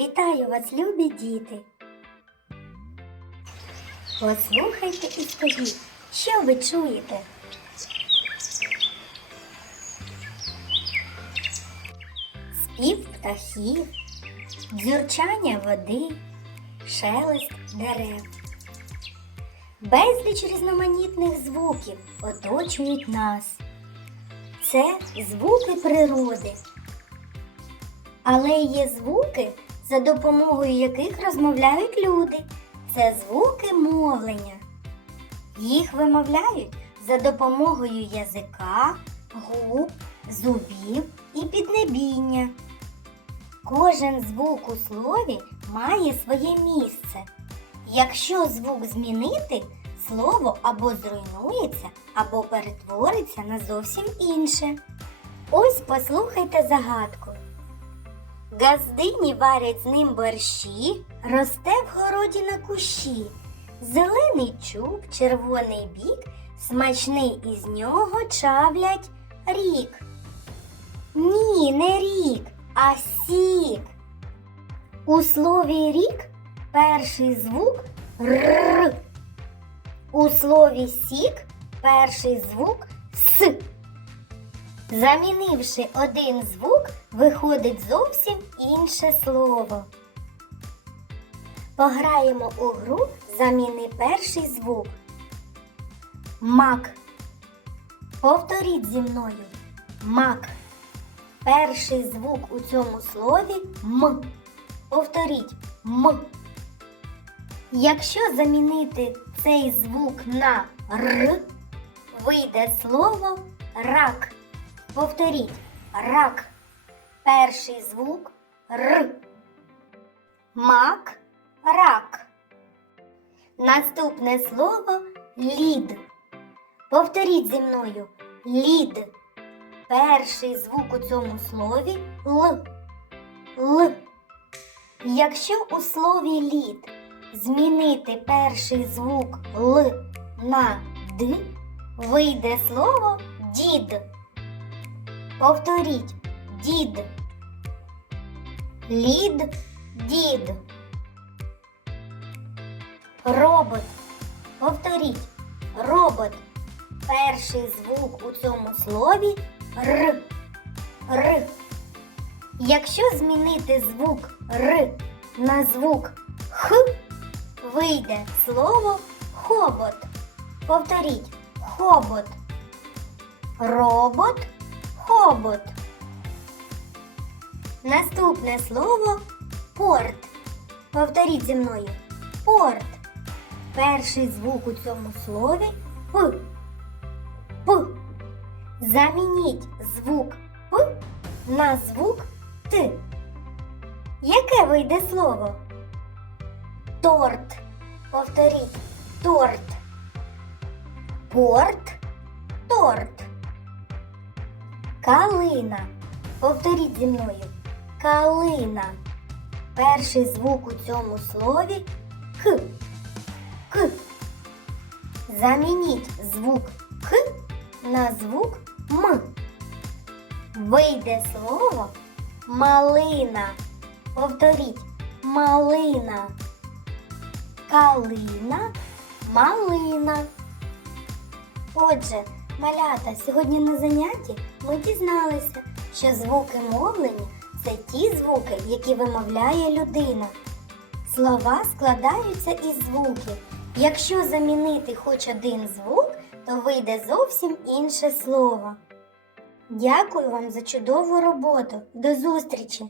Вітаю вас, любі діти! Послухайте і скажіть, що ви чуєте? Спів птахів, дзюрчання води, шелест дерев. Безліч різноманітних звуків оточують нас. Це звуки природи. Але є звуки, за допомогою яких розмовляють люди. Це звуки мовлення. Їх вимовляють за допомогою язика, губ, зубів і піднебіння. Кожен звук у слові має своє місце. Якщо звук змінити, слово або зруйнується, або перетвориться на зовсім інше. Ось послухайте загадку. Газдині варять з ним борщі, росте в городі на кущі. Зелений чуб, червоний бік, смачний із нього чавлять рік. Ні, не рік, а сік. У слові рік перший звук р. У слові сік перший звук с. Замінивши один звук, виходить зовсім інше слово. Пограємо у гру заміни перший звук. Мак. Повторіть зі мною. Мак. Перший звук у цьому слові М. Повторіть М. Якщо замінити цей звук на Р, вийде слово рак. Повторіть рак. Перший звук Р. Мак, рак. Наступне слово лід. Повторіть зі мною лід. Перший звук у цьому слові Л. Л. Якщо у слові лід змінити перший звук Л на Д, вийде слово дід. Повторіть дід. Лід, дід. Робот. Повторіть робот. Перший звук у цьому слові Р. Р. Якщо змінити звук Р на звук Х, вийде слово хобот. Повторіть хобот. Робот, хобот. Наступне слово порт. Повторіть зі мною. Порт. Перший звук у цьому слові П. П. Замініть звук П на звук Т. Яке вийде слово? Торт. Повторіть торт. Порт. Торт. Калина. Повторіть зі мною. Калина. Перший звук у цьому слові К. К. Замініть звук К на звук М. Вийде слово малина. Повторіть малина. Калина, малина. Отже, малята, сьогодні на занятті ми дізналися, що звуки мовлення це ті звуки, які вимовляє людина. Слова складаються із звуків. Якщо замінити хоч один звук, то вийде зовсім інше слово. Дякую вам за чудову роботу. До зустрічі!